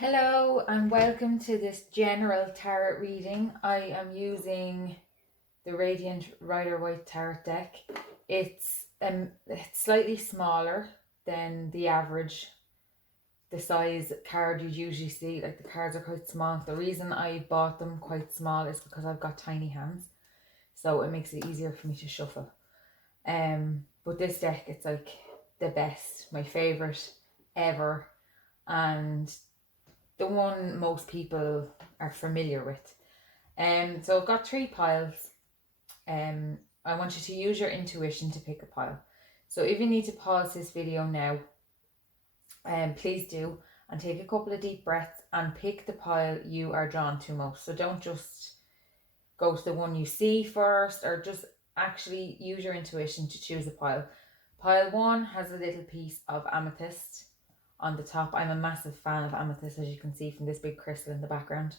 Hello and welcome to this general tarot reading. I am using the Radiant Rider-Waite Tarot deck. It's slightly smaller than the average, the size card you'd usually see. Like, the cards are quite small. The reason I bought them quite small is because I've got tiny hands, so it makes it easier for me to shuffle. But this deck, it's like the best, my favorite ever, and the one most people are familiar with. So I've got 3 piles. I want you to use your intuition to pick a pile. So if you need to pause this video now, please do, and take a couple of deep breaths and pick the pile you are drawn to most. So don't just go to the one you see first, or just actually use your intuition to choose a pile. Pile 1 has a little piece of amethyst on the top. I'm a massive fan of amethyst, as you can see from this big crystal in the background.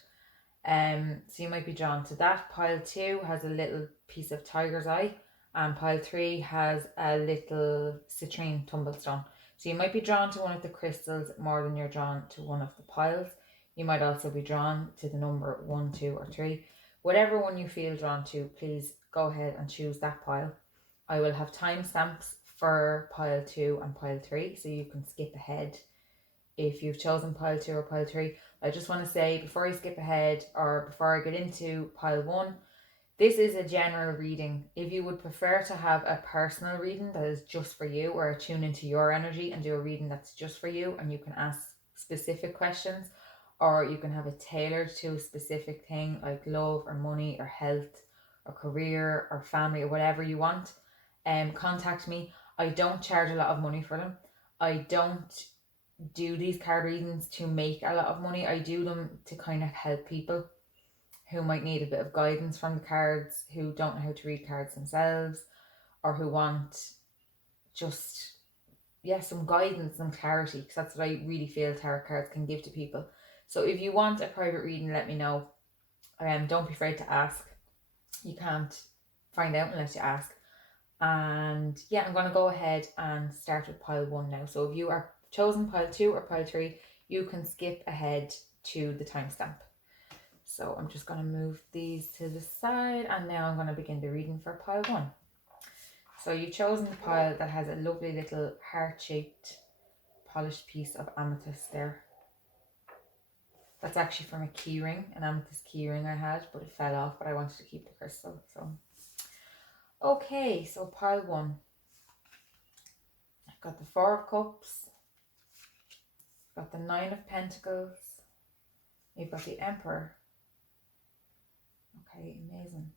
So you might be drawn to that. Pile 2 has a little piece of tiger's eye, and pile 3 has a little citrine tumblestone. So you might be drawn to one of the crystals more than you're drawn to one of the piles. You might also be drawn to the number 1, 2, or 3. Whatever one you feel drawn to, please go ahead and choose that pile. I will have timestamps for pile 2 and pile 3, so you can skip ahead if you've chosen pile 2 or pile 3. I just want to say, before I skip ahead or before I get into pile 1, this is a general reading. If you would prefer to have a personal reading that is just for you, or tune into your energy and do a reading that's just for you, and you can ask specific questions, or you can have it tailored to a specific thing like love or money or health or career or family or whatever you want, contact me. I don't charge a lot of money for them. I don't do these card readings to make a lot of money. I do them to kind of help people who might need a bit of guidance from the cards, who don't know how to read cards themselves, or who want just some guidance and clarity, because that's what I really feel tarot cards can give to people. So if you want a private reading, let me know. Don't be afraid to ask. You can't find out unless you ask. And yeah, I'm going to go ahead and start with pile 1 now. So if you are chosen pile 2 or pile 3, you can skip ahead to the timestamp. So I'm just going to move these to the side, and now I'm going to begin the reading for pile 1. So you've chosen the pile that has a lovely little heart-shaped polished piece of amethyst there. That's actually from a keyring, an amethyst keyring I had, but it fell off, but I wanted to keep the crystal. So okay, so pile 1. I've got the 4 of Cups, I've got the 9 of Pentacles, you've got the Emperor. Okay, amazing.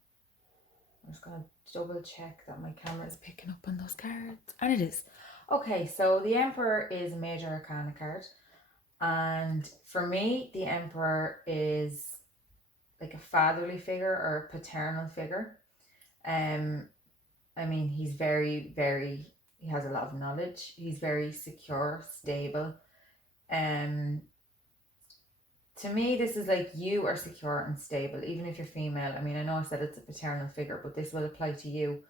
I'm just going to double check that my camera is picking up on those cards, and it is. Okay, so the Emperor is a major arcana card, and for me the Emperor is like a fatherly figure or a paternal figure. I mean, he's he has a lot of knowledge, he's very secure, stable. To me, this is like, you are secure and stable, even if you're female. I mean, I know I said it's a paternal figure, but this will apply to you.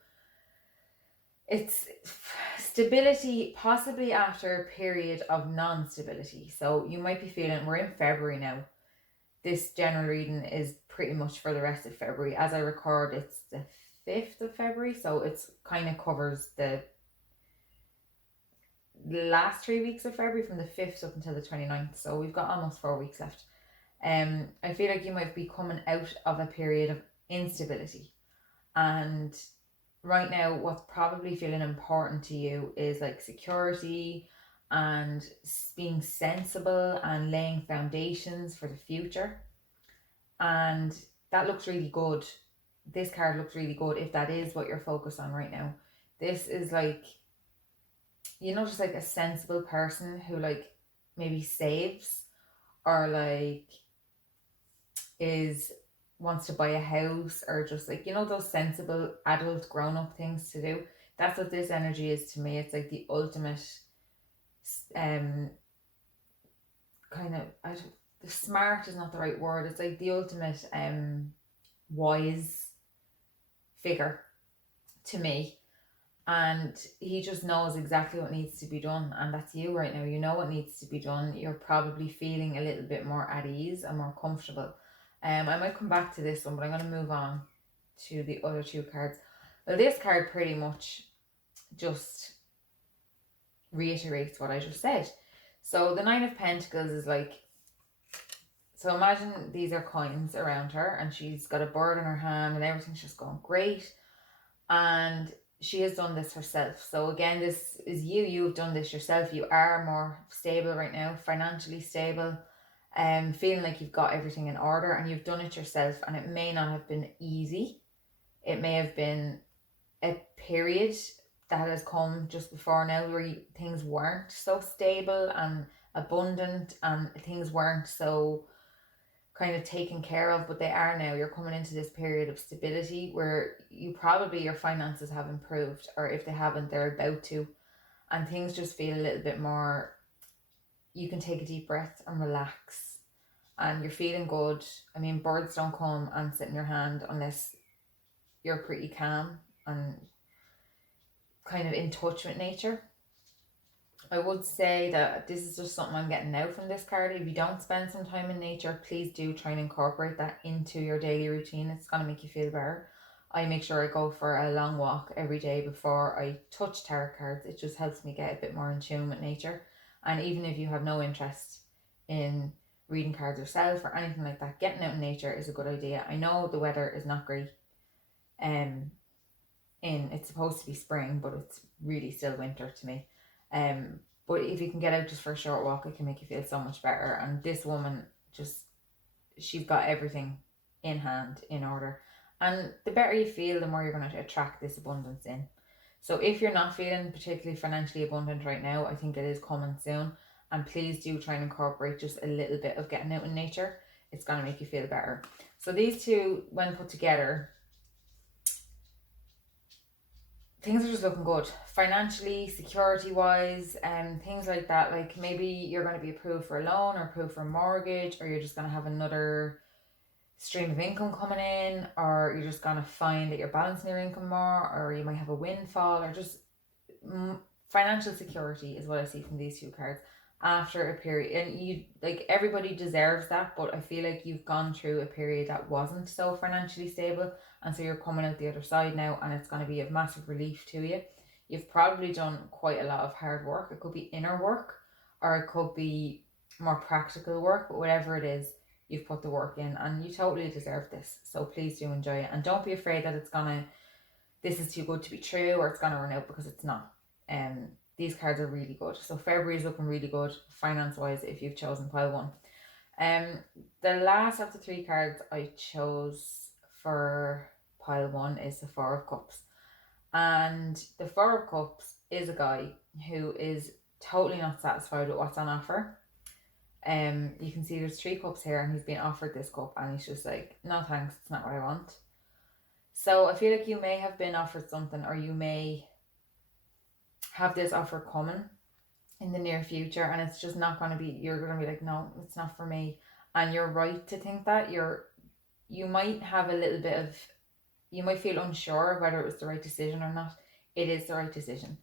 It's stability, possibly after a period of non-stability. So you might be feeling, we're in February now. This general reading is pretty much for the rest of February. As I record, it's the 5th of February, so it's kind of covers the last 3 weeks of February, from the 5th up until the 29th. So we've got almost 4 weeks left. I feel like you might be coming out of a period of instability, and right now what's probably feeling important to you is like security and being sensible and laying foundations for the future, and that looks really good. This card looks really good if that is what you're focused on right now. This is like, just like a sensible person who like maybe saves, or like wants to buy a house, or just like, those sensible adult grown-up things to do. That's what this energy is to me. It's like the ultimate kind of, the smart is not the right word, it's like the ultimate wise figure to me. and he just knows exactly what needs to be done, and that's you right now. You know what needs to be done. You're probably feeling a little bit more at ease and more comfortable. I might come back to this one, but I'm going to move on to the other two cards. Well, this card pretty much just reiterates what I just said. So the Nine of Pentacles is like, so imagine these are coins around her and she's got a bird in her hand and everything's just going great. And she has done this herself. So again, this is you. You've done this yourself. You are more stable right now, financially stable, feeling like you've got everything in order and you've done it yourself. And it may not have been easy. It may have been a period that has come just before now where things weren't so stable and abundant and things weren't so kind of taken care of, but they are now. You're coming into this period of stability where your finances have improved, or if they haven't, they're about to, and things just feel a little bit more, you can take a deep breath and relax and you're feeling good. I mean, birds don't come and sit in your hand unless you're pretty calm and kind of in touch with nature. I would say that this is just something I'm getting out from this card. If you don't spend some time in nature, please do try and incorporate that into your daily routine. It's going to make you feel better. I make sure I go for a long walk every day before I touch tarot cards. It just helps me get a bit more in tune with nature. And even if you have no interest in reading cards yourself or anything like that, getting out in nature is a good idea. I know the weather is not great. It's supposed to be spring, but it's really still winter to me. But if you can get out just for a short walk, it can make you feel so much better. And this woman she's got everything in hand, in order. And the better you feel, the more you're going to attract this abundance in. So if you're not feeling particularly financially abundant right now, I think it is coming soon. And please do try and incorporate just a little bit of getting out in nature. It's going to make you feel better. So these two, when put together, things are just looking good financially, security wise, and things like that. Like maybe you're going to be approved for a loan or approved for a mortgage, or you're just going to have another stream of income coming in, or you're just going to find that you're balancing your income more, or you might have a windfall, or just financial security is what I see from these two cards after a period. And you, like, everybody deserves that, but I feel like you've gone through a period that wasn't so financially stable, and so you're coming out the other side now, and it's going to be of massive relief to you. You've probably done quite a lot of hard work. It could be inner work, or it could be more practical work, but whatever it is, you've put the work in and you totally deserve this. So please do enjoy it, and don't be afraid that this is too good to be true, or it's gonna run out, because it's not. These cards are really good. So February is looking really good finance wise if you've chosen pile one. The last of the three cards I chose for pile one is the Four of Cups. And the Four of Cups is a guy who is totally not satisfied with what's on offer. You can see there's 3 cups here, and he's been offered this cup and he's just like, no thanks, it's not what I want. So I feel like you may have been offered something, or you may have this offer coming in the near future, and it's just not going to be, you're going to be like, no, it's not for me. And you're right to think that. You might have a little bit of, you might feel unsure of whether it was the right decision or not. It is the right decision.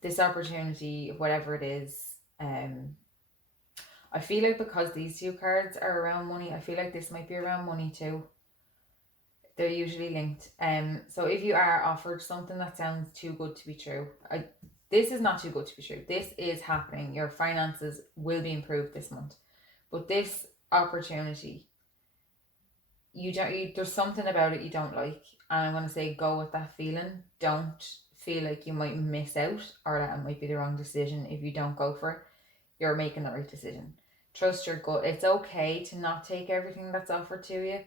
This opportunity, whatever it is, I feel like because these 2 cards are around money, I feel like this might be around money too. They're usually linked. So if you are offered something that sounds too good to be true, this is not too good to be true. This is happening. Your finances will be improved this month. But this opportunity, there's something about it you don't like. And I'm going to say go with that feeling. Don't feel like you might miss out, or that it might be the wrong decision if you don't go for it. You're making the right decision. Trust your gut. It's okay to not take everything that's offered to you.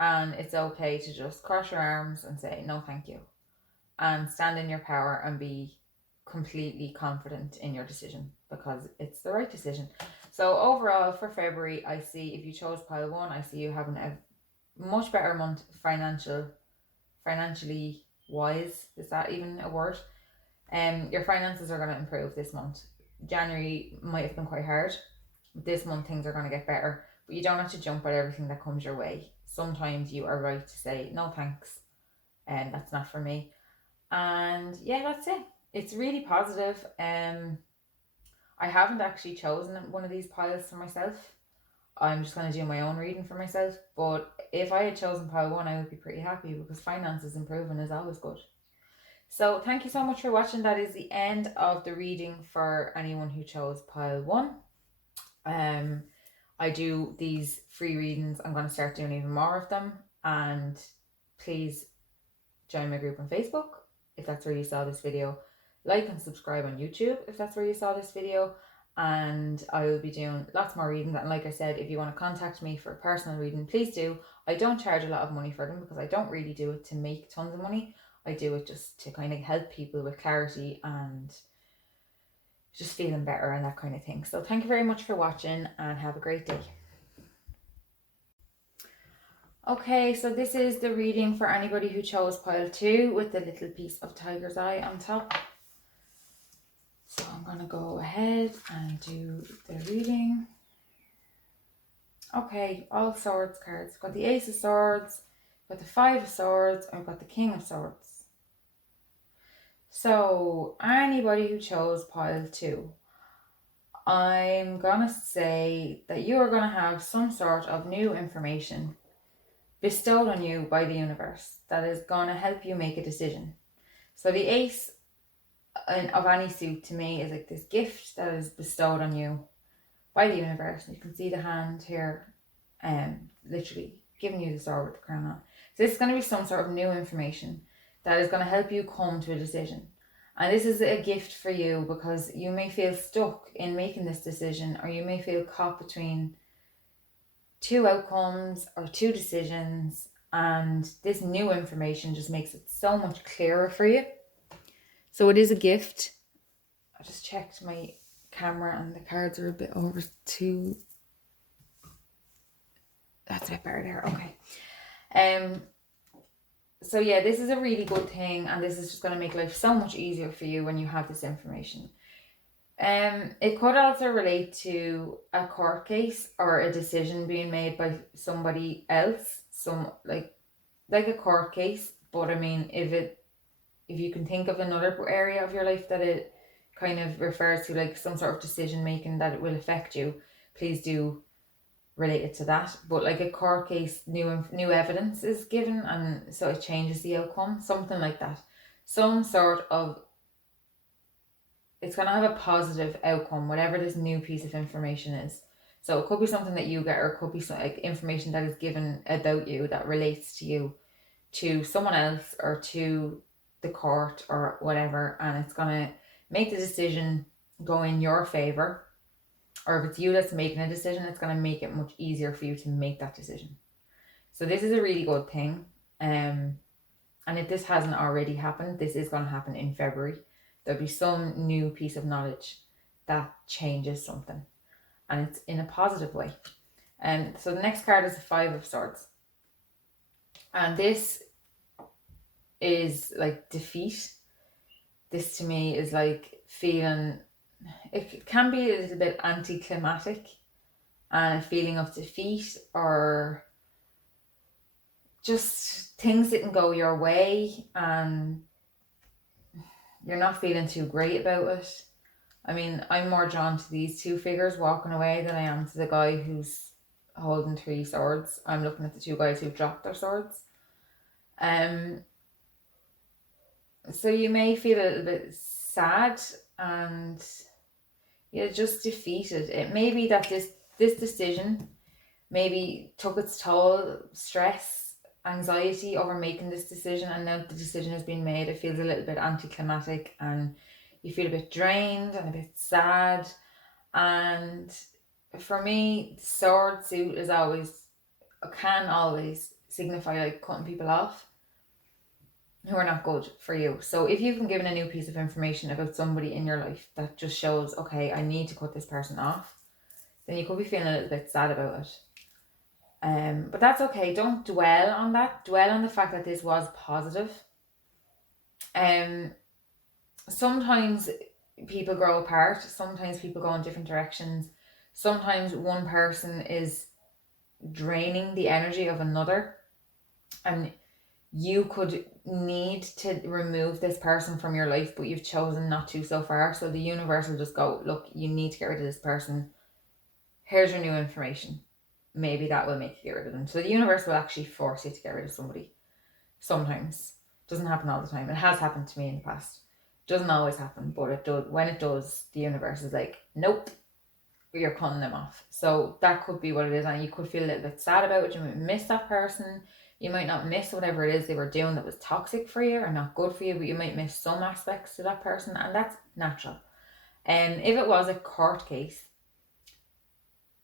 And it's okay to just cross your arms and say, no, thank you. And stand in your power and be completely confident in your decision, because it's the right decision. So overall for February, I see, if you chose pile one, I see you having a much better month financially wise. Is that even a word? Your finances are going to improve this month. January might have been quite hard. This month things are going to get better, but you don't have to jump at everything that comes your way. Sometimes you are right to say, no thanks, and that's not for me. And yeah, that's it. It's really positive. I haven't actually chosen one of these piles for myself. I'm just going to do my own reading for myself. But if I had chosen pile one, I would be pretty happy because finances improving is always good. So thank you so much for watching. That is the end of the reading for anyone who chose pile one. I do these free readings. I'm going to start doing even more of them. And please join my group on Facebook if that's where you saw this video. Like and subscribe on YouTube if that's where you saw this video. And I will be doing lots more readings. And like I said, if you want to contact me for a personal reading, please do. I don't charge a lot of money for them because I don't really do it to make tons of money. I do it just to kind of help people with clarity and just feeling better and that kind of thing. So thank you very much for watching and have a great day. Okay, so this is the reading for anybody who chose pile 2 with the little piece of tiger's eye on top. So I'm going to go ahead and do the reading. Okay, all swords cards. I've got the Ace of Swords, I've got the Five of Swords, and I've got the King of Swords. So anybody who chose pile 2, I'm going to say that you are going to have some sort of new information bestowed on you by the universe that is going to help you make a decision. So the Ace of any suit to me is like this gift that is bestowed on you by the universe. You can see the hand here, literally giving you the sword with the crown on. So this is going to be some sort of new information that is going to help you come to a decision. And this is a gift for you because you may feel stuck in making this decision, or you may feel caught between two outcomes or two decisions, and this new information just makes it so much clearer for you. So it is a gift. I just checked my camera and the cards are a bit over too. That's a bit better there. Okay. So yeah, this is a really good thing, and this is just going to make life so much easier for you when you have this information. It could also relate to a court case or a decision being made by somebody else, some like a court case. But I mean, if you can think of another area of your life that it kind of refers to, like some sort of decision making that it will affect you, please do relate it to that. But like a court case, new evidence is given, and so it changes the outcome, something like that. Some sort of, it's going to have a positive outcome, whatever this new piece of information is. So it could be something that you get, or it could be some, like, information that is given about you that relates to you, to someone else, or to the court, or whatever, and it's going to make the decision go in your favor. Or if it's you that's making a decision, it's going to make it much easier for you to make that decision. So this is a really good thing. And if this hasn't already happened, this is going to happen in February. There'll be some new piece of knowledge that changes something, and it's in a positive way. So the next card is the Five of Swords, and this is like defeat. This to me is like feeling, it can be a little bit anticlimactic, and a feeling of defeat, or just things didn't go your way and you're not feeling too great about it. I mean, I'm more drawn to these two figures walking away than I am to the guy who's holding 3 swords. I'm looking at the 2 guys who've dropped their swords. So you may feel a little bit sad and you're just defeated. It may be that this decision maybe took its toll, stress, anxiety over making this decision, and now the decision has been made. It feels a little bit anticlimactic and you feel a bit drained and a bit sad. And for me, the sword suit can always signify like cutting people off who are not good for you. So if you've been given a new piece of information about somebody in your life that just shows, okay, I need to cut this person off, then you could be feeling a little bit sad about it. But that's okay. Don't dwell on that. Dwell on the fact that this was positive. Sometimes people grow apart. Sometimes people go in different directions. Sometimes one person is draining the energy of another. And you could need to remove this person from your life, but you've chosen not to so far. So the universe will just go, look, you need to get rid of this person. Here's your new information. Maybe that will make you get rid of them. So the universe will actually force you to get rid of somebody. Sometimes. Doesn't happen all the time. It has happened to me in the past. Doesn't always happen, but it does. When it does, the universe is like, nope, you're cutting them off. So that could be what it is, and you could feel a little bit sad about it. You might miss that person. You might not miss whatever it is they were doing that was toxic for you or not good for you, but you might miss some aspects to that person, and that's natural. And if it was a court case,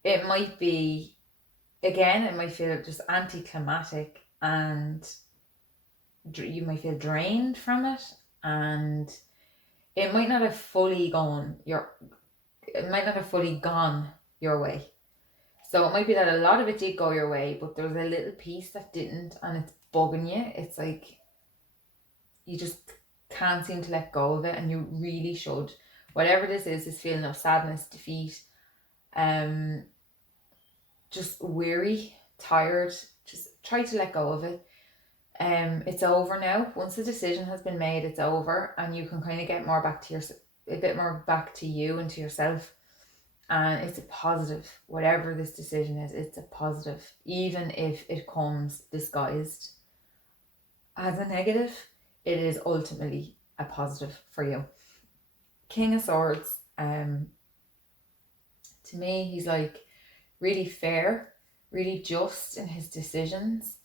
it might be, again, it might feel just anticlimactic, and you might feel drained from it, and it might not have fully gone your way. So it might be that a lot of it did go your way, but there's a little piece that didn't, and it's bugging you. It's like you just can't seem to let go of it, and you really should. Whatever this feeling of sadness, defeat, just weary, tired, just try to let go of it. It's over now. Once the decision has been made, it's over, and you can kind of get more back to a bit more back to you and to yourself. And it's a positive. Whatever this decision is, it's a positive, even if it comes disguised as a negative. It is ultimately a positive for you. King of Swords, to me, he's like really fair, really just in his decisions.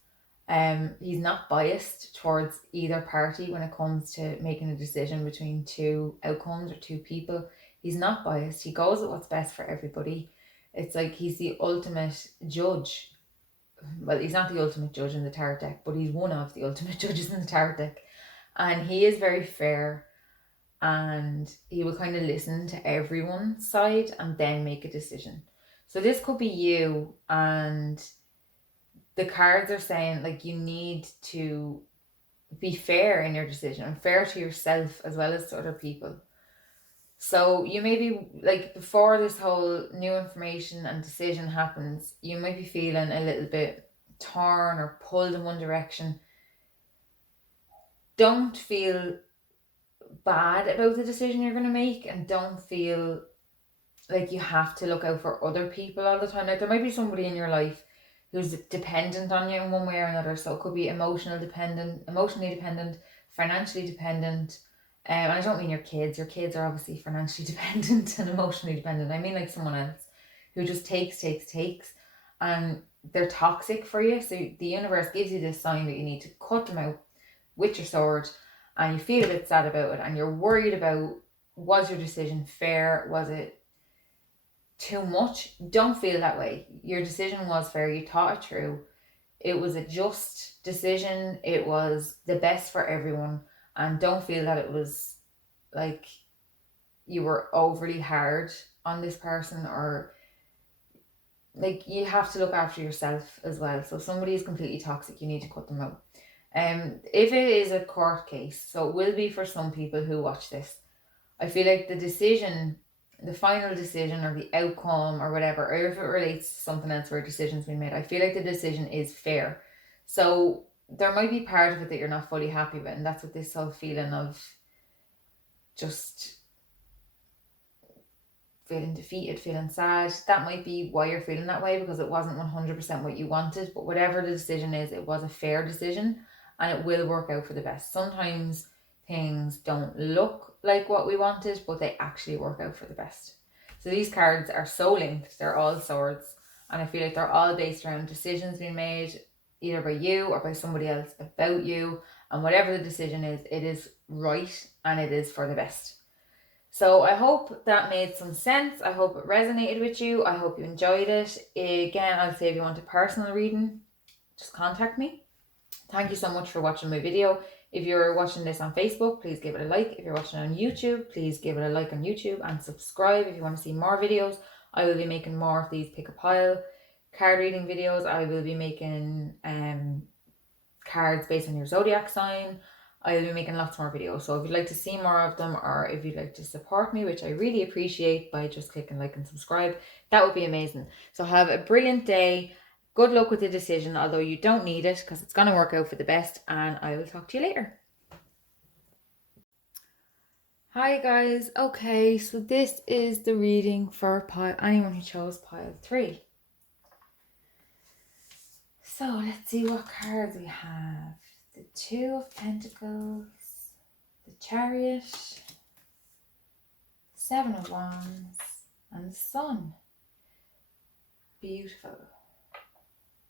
He's not biased towards either party when it comes to making a decision between two outcomes or two people. He's not biased. He goes with what's best for everybody. It's like he's the ultimate judge. Well, he's not the ultimate judge in the tarot deck, but he's one of the ultimate judges in the tarot deck. And he is very fair, and he will kind of listen to everyone's side and then make a decision. So this could be you, and the cards are saying like you need to be fair in your decision and fair to yourself as well as to other people. So you may be like, before this whole new information and decision happens, you might be feeling a little bit torn or pulled in one direction. Don't feel bad about the decision you're going to make, and don't feel like you have to look out for other people all the time. Like, there might be somebody in your life who's dependent on you in one way or another. So it could be emotionally dependent, financially dependent. And I don't mean your kids. Your kids are obviously financially dependent and emotionally dependent. I mean like someone else who just takes, and they're toxic for you. So the universe gives you this sign that you need to cut them out with your sword, and you feel a bit sad about it, and you're worried about, was your decision fair? Was it too much? Don't feel that way. Your decision was fair. You thought it through. It was a just decision. It was the best for everyone. And don't feel that it was like you were overly hard on this person, or like, you have to look after yourself as well. So if somebody is completely toxic, you need to cut them out. If it is a court case, so it will be for some people who watch this, I feel like the decision, the final decision or the outcome or whatever, or if it relates to something else where a decision's been made, I feel like the decision is fair. So there might be part of it that you're not fully happy with, and that's what this whole feeling of just feeling defeated, feeling sad, that might be why you're feeling that way, because it wasn't 100% what you wanted. But whatever the decision is, it was a fair decision, and it will work out for the best. Sometimes things don't look like what we wanted, but they actually work out for the best. So these cards are so linked. They're all swords, and I feel like they're all based around decisions being made either by you or by somebody else about you, and whatever the decision is, it is right and it is for the best. So I hope that made some sense. I hope it resonated with you. I hope you enjoyed it. Again, I'll say if you want a personal reading, just contact me. Thank you so much for watching my video. If you're watching this on Facebook, please give it a like. If you're watching on YouTube, please give it a like on YouTube, and subscribe if you want to see more videos. I will be making more of these pick a pile card reading videos. I will be making cards based on your zodiac sign. I will be making lots more videos. So if you'd like to see more of them, or if you'd like to support me, which I really appreciate, by just clicking like and subscribe, that would be amazing. So have a brilliant day. good luck with the decision, although you don't need it because it's going to work out for the best, and I will talk to you later. Hi guys, okay, so this is the reading for anyone who chose pile 3. So let's see what cards we have. The 2 of Pentacles, the Chariot, 7 of Wands, and the Sun. Beautiful.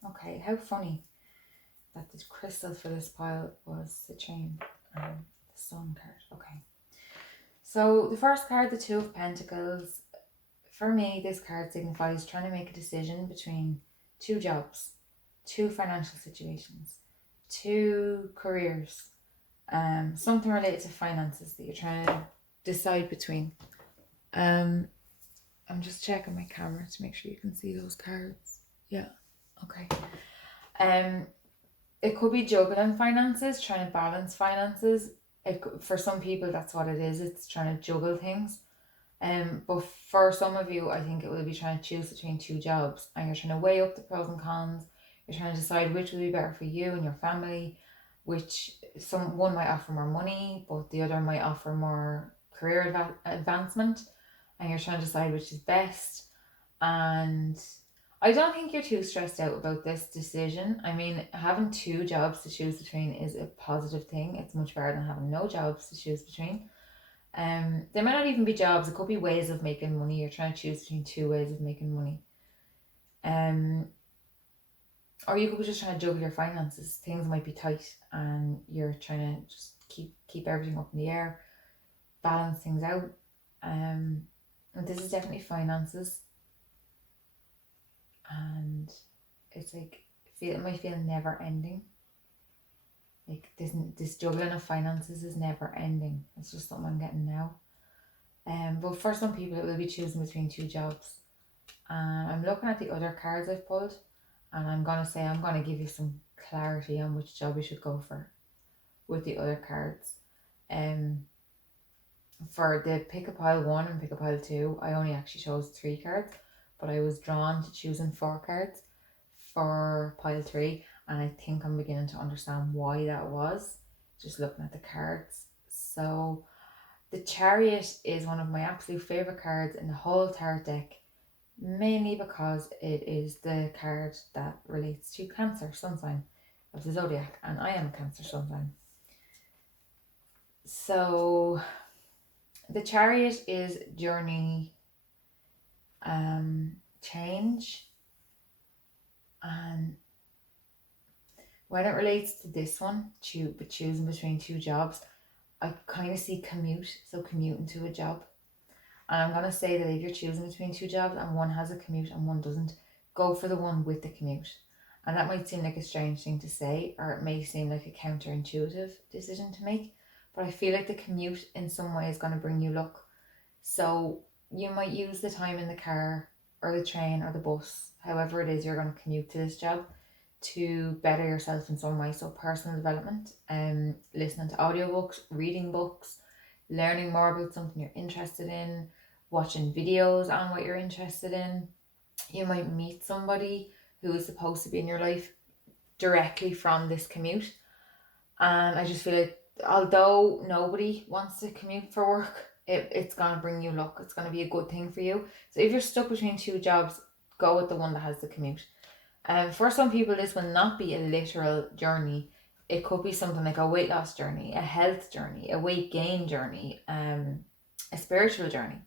Okay, how funny that the crystal for this pile was citrine and the Sun card. Okay. So the first card, the 2 of Pentacles, for me, this card signifies trying to make a decision between 2 jobs, 2 financial situations, 2 careers, something related to finances that you're trying to decide between. I'm just checking my camera to make sure you can see those cards. Yeah, okay. It could be juggling finances, trying to balance finances. For some people, that's what it is. It's trying to juggle things. But for some of you, I think it will be trying to choose between 2 jobs, and you're trying to weigh up the pros and cons. You're trying to decide which will be better for you and your family, which one might offer more money, but the other might offer more career advancement, and you're trying to decide which is best. And I don't think you're too stressed out about this decision. I mean, having 2 jobs to choose between is a positive thing. It's much better than having no jobs to choose between. There might not even be jobs. It could be ways of making money. You're trying to choose between 2 ways of making money. Or you could be just trying to juggle your finances. Things might be tight and you're trying to just keep everything up in the air, balance things out. And this is definitely finances. And it's like, it might feel never ending. Like this juggling of finances is never ending. It's just something I'm getting now. But for some people, it will be choosing between 2 jobs. And I'm looking at the other cards I've pulled, and I'm going to give you some clarity on which job you should go for with the other cards. For the pick a pile 1 and pick a pile 2, I only actually chose 3 cards, but I was drawn to choosing 4 cards for pile 3, and I think I'm beginning to understand why that was, just looking at the cards. So the Chariot is one of my absolute favourite cards in the whole tarot deck, mainly because it is the card that relates to Cancer, sun sign of the zodiac, and I am a Cancer sun sign. So the Chariot is journey, change, and when it relates to this one, choosing between 2 jobs, I kind of see commute, so commuting to a job. And I'm going to say that if you're choosing between 2 jobs and one has a commute and one doesn't, go for the one with the commute. And that might seem like a strange thing to say, or it may seem like a counterintuitive decision to make, but I feel like the commute in some way is going to bring you luck. So you might use the time in the car or the train or the bus, however it is you're going to commute to this job, to better yourself in some way. So personal development, listening to audiobooks, reading books, learning more about something you're interested in, watching videos on what you're interested in. You might meet somebody who is supposed to be in your life directly from this commute. And I just feel like, although nobody wants to commute for work, it's going to bring you luck. It's going to be a good thing for you. So if you're stuck between 2 jobs, go with the one that has the commute. For some people, this will not be a literal journey. It could be something like a weight loss journey, a health journey, a weight gain journey, a spiritual journey,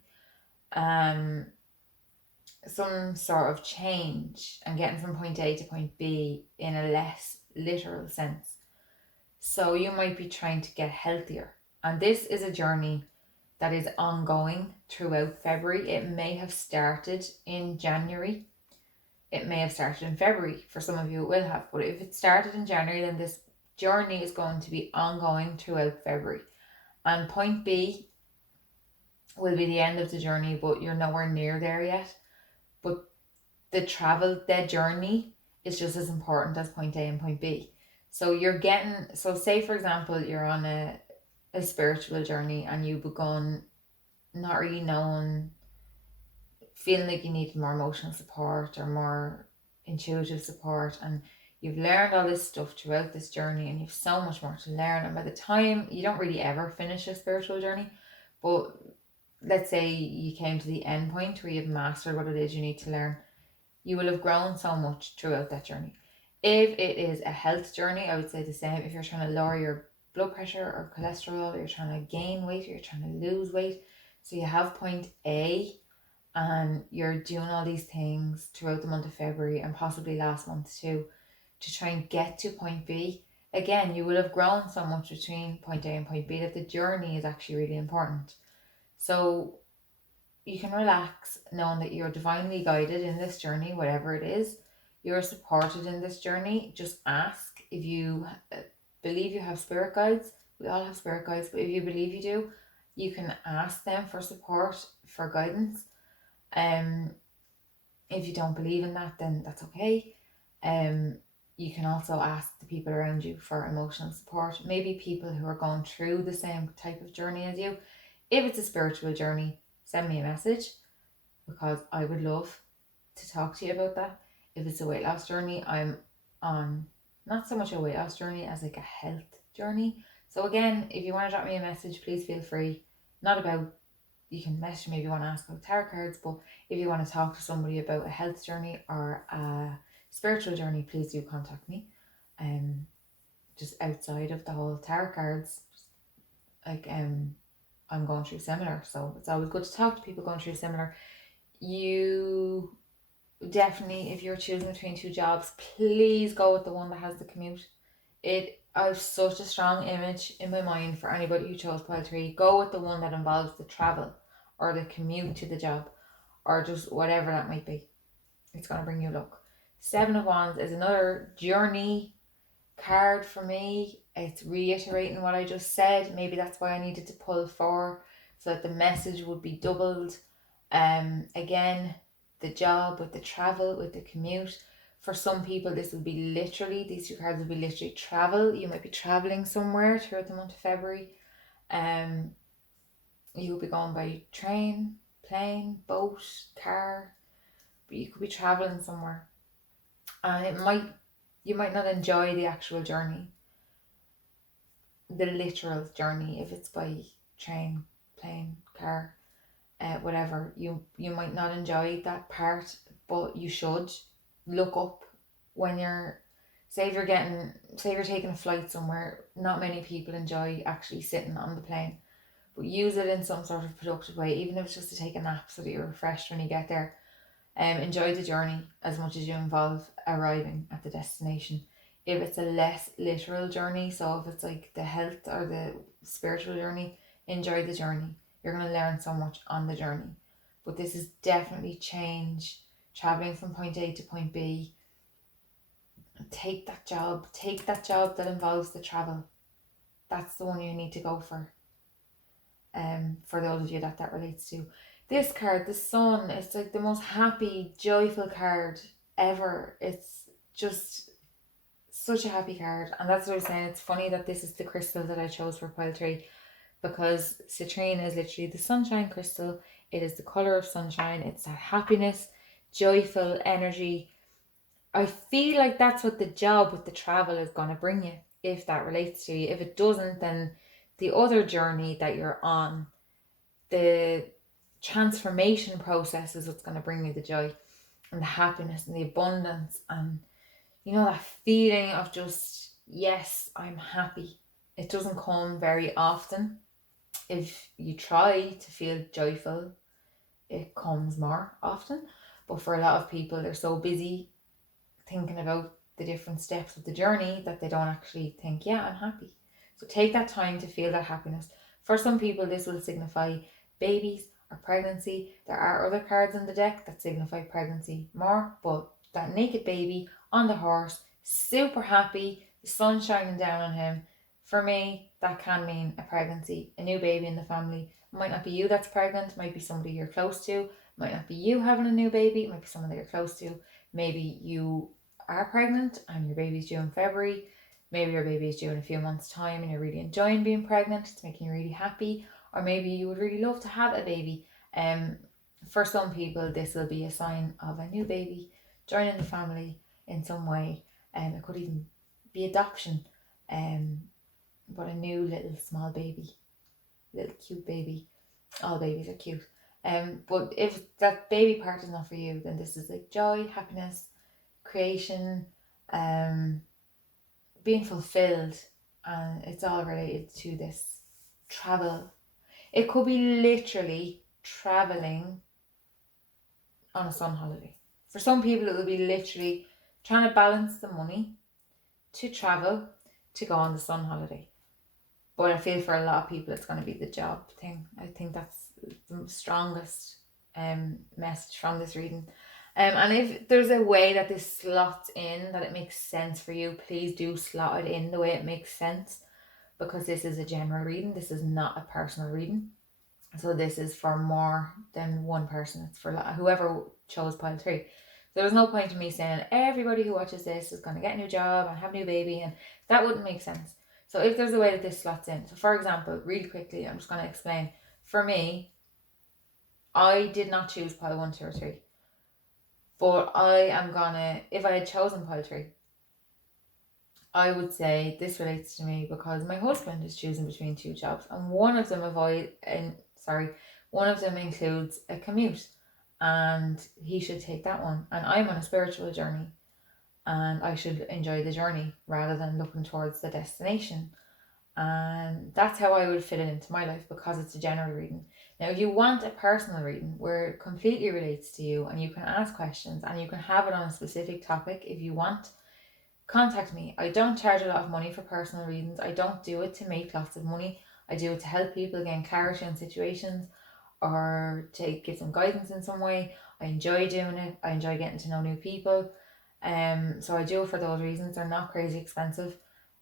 some sort of change and getting from point A to point B in a less literal sense. So you might be trying to get healthier. And this is a journey that is ongoing throughout February. It may have started in January. It may have started in February. For some of you it will have. But if it started in January, then this journey is going to be ongoing throughout February. And point B will be the end of the journey, but you're nowhere near there yet. But the journey is just as important as point A and point B. So say for example, you're on a spiritual journey and you've begun not really knowing, feeling like you need more emotional support or more intuitive support, and you've learned all this stuff throughout this journey, and you've so much more to learn. And by the time, you don't really ever finish a spiritual journey, but let's say you came to the end point where you've mastered what it is you need to learn, you will have grown so much throughout that journey. If it is a health journey, I would say the same. If you're trying to lower your blood pressure or cholesterol, or you're trying to gain weight, or you're trying to lose weight, so you have point A and you're doing all these things throughout the month of February and possibly last month too, to try and get to point B, again, you will have grown so much between point A and point B that the journey is actually really important. So you can relax knowing that you're divinely guided in this journey, whatever it is. You're supported in this journey. Just ask if you believe you have spirit guides. We all have spirit guides, but if you believe you do, you can ask them for support, for guidance. If you don't believe in that, then that's okay. You can also ask the people around you for emotional support. Maybe people who are going through the same type of journey as you. If it's a spiritual journey, send me a message, because I would love to talk to you about that. If it's a weight loss journey, I'm on not so much a weight loss journey as like a health journey. So again, if you want to drop me a message, please feel free. Not about, you can message me if you want to ask about tarot cards, but if you want to talk to somebody about a health journey or a spiritual journey, please do contact me. Just outside of the whole tarot cards, like I'm going through similar, so it's always good to talk to people going through similar. You definitely, if you're choosing between two jobs, please go with the one that has the commute. I have such a strong image in my mind for anybody who chose pile 3. Go with the one that involves the travel or the commute to the job, or just whatever that might be. It's going to bring you luck. 7 of Wands is another journey card for me. It's reiterating what I just said. Maybe that's why I needed to pull 4, so that the message would be doubled. Again, the job, with the travel, with the commute. For some people, this will be literally, these 2 cards will be literally travel. You might be traveling somewhere throughout the month of February. You'll be going by train, plane, boat, car, but you could be traveling somewhere. And you might not enjoy the actual journey, the literal journey, if it's by train, plane, car, whatever. You might not enjoy that part, but you should look up when you're, say you're taking a flight somewhere. Not many people enjoy actually sitting on the plane, but use it in some sort of productive way, even if it's just to take a nap so that you're refreshed when you get there. Enjoy the journey as much as you involve arriving at the destination. If it's a less literal journey, so if it's like the health or the spiritual journey, enjoy the journey. You're going to learn so much on the journey. But this is definitely change, traveling from point A to point B. Take that job that involves the travel. That's the one you need to go for. For those of you that relates to. This card, the Sun, it's like the most happy, joyful card ever. It's just such a happy card. And that's what I was saying. It's funny that this is the crystal that I chose for pile 3, because citrine is literally the sunshine crystal. It is the colour of sunshine. It's that happiness, joyful energy. I feel like that's what the job with the travel is going to bring you, if that relates to you. If it doesn't, then the other journey that you're on, the transformation process, is what's going to bring you the joy and the happiness and the abundance, and that feeling of just, yes, I'm happy. It doesn't come very often. If you try to feel joyful, it comes more often. But for a lot of people, they're so busy thinking about the different steps of the journey that they don't actually think, yeah, I'm happy. So take that time to feel that happiness. For some people, this will signify babies or pregnancy. There are other cards in the deck that signify pregnancy more, but that naked baby on the horse, super happy, the sun shining down on him, for me, that can mean a pregnancy, a new baby in the family. It might not be you that's pregnant, it might be somebody you're close to. It might not be you having a new baby, it might be someone that you're close to. Maybe you are pregnant and your baby's due in February. Maybe your baby is due in a few months' time and you're really enjoying being pregnant. It's making you really happy. Or maybe you would really love to have a baby. For some people, this will be a sign of a new baby. joining the family in some way. It could even be adoption, but a new little small baby, little cute baby. All babies are cute. But if that baby part is not for you, then this is like joy, happiness, creation, being fulfilled, and it's all related to this travel. It could be literally traveling on a sun holiday. For some people, it will be literally trying to balance the money to travel to go on the sun holiday. But I feel for a lot of people, it's going to be the job thing. I think that's the strongest message from this reading. And if there's a way that this slots in, that it makes sense for you, please do slot it in the way it makes sense, because this is a general reading. This is not a personal reading. So this is for more than one person. It's for whoever chose pile 3. So there's no point in me saying everybody who watches this is going to get a new job and have a new baby, and that wouldn't make sense. So if there's a way that this slots in, so for example, really quickly, I'm just going to explain. For me, I did not choose pile 1, 2 or 3. But I am gonna, if I had chosen pile 3, I would say this relates to me because my husband is choosing between 2 jobs, and one of them includes a commute, and he should take that one. And I'm on a spiritual journey, and I should enjoy the journey rather than looking towards the destination. And that's how I would fit it into my life, because it's a general reading. Now, if you want a personal reading where it completely relates to you and you can ask questions and you can have it on a specific topic if you want, contact me. I don't charge a lot of money for personal readings. I don't do it to make lots of money. I do it to help people gain clarity on situations or to give them guidance in some way. I enjoy doing it. I enjoy getting to know new people. So I do it for those reasons. They're not crazy expensive.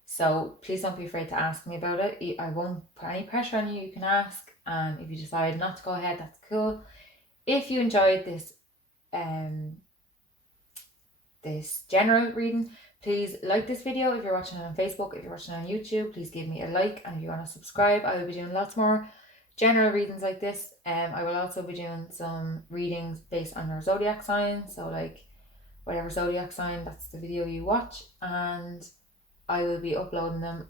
So please don't be afraid to ask me about it. I won't put any pressure on you. You can ask, and if you decide not to go ahead, that's cool. If you enjoyed this this general reading, please like this video. If you're watching it on Facebook, if you're watching it on YouTube, please give me a like, and if you want to subscribe, I will be doing lots more general readings like this. I will also be doing some readings based on your zodiac sign, so like whatever zodiac sign, that's the video you watch, and I will be uploading them.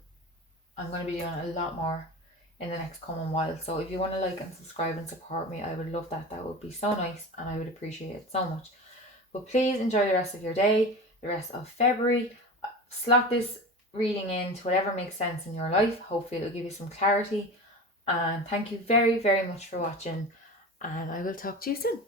I'm going to be doing a lot more in the next coming while. So if you want to like and subscribe and support me, I would love that. That would be so nice, and I would appreciate it so much. But please enjoy the rest of your day, the rest of February. Slot this reading into whatever makes sense in your life. Hopefully it'll give you some clarity. And thank you very, very much for watching. And I will talk to you soon.